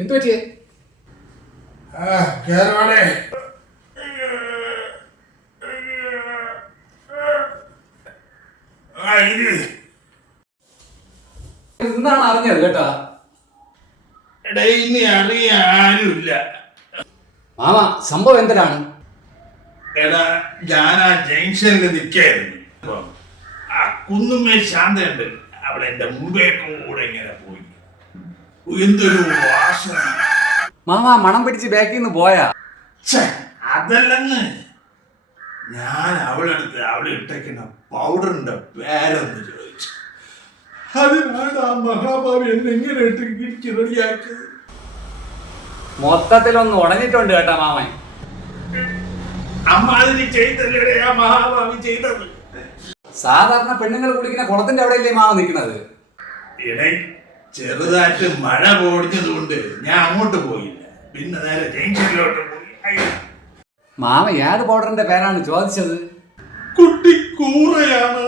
എന്തു പറ്റിയേ? ഇന്നാണ് അറിഞ്ഞത് കേട്ടാ. ഇനി അറിയാൻ ആരുമില്ല. മാമ, സംഭവം എന്തിനാണ്? എടാ, ഞാൻ ആ ജംഗ്ഷനിൽ നിൽക്കായിരുന്നു. ആ കുന്നുമേ ശാന്തയുണ്ട്, അവിടെ എന്റെ മുമ്പേ കൂടെ ഇങ്ങനെ പോയി. എന്തൊരു വാസന. മാമ മണം പിടിച്ച് ബാക്കിൽ നിന്ന് പോയാ? അതല്ലെന്ന്, ഞാൻ അവളെടുത്ത് അവളെ ഇട്ടേക്കുന്ന പൗഡറിന്റെ പേരൊന്ന് ചോദിച്ചു. അതിനാണ് ആ മഹാഭാവി എന്നെ എങ്ങനെ ഇട്ട് റെഡിയാക്കിയത്. മൊത്തത്തിലൊന്ന് ഉടഞ്ഞിട്ടുണ്ട് കേട്ടാ മാമൻ. അമ്മാതിരി ചെയ്തല്ലേ ആ മഹാഭാവി ചെയ്തത്. സാധാരണ പെണ്ണുങ്ങൾ കുളിക്കുന്ന കുളത്തിന്റെ അവിടെയല്ലേ മാമ നിൽക്കുന്നത്? ഇടേ ചെറുതായിട്ട് മഴ പൊടിഞ്ഞത് കൊണ്ട് ഞാൻ അങ്ങോട്ട് പോയില്ല, പിന്നെ നേരെ ജംഗ്ഷനിലോട്ട് പോയി. മാമ ഏത് പൗഡറിന്റെ പേരാണ് ചോദിച്ചത്? കുട്ടി കൂറയാണ്.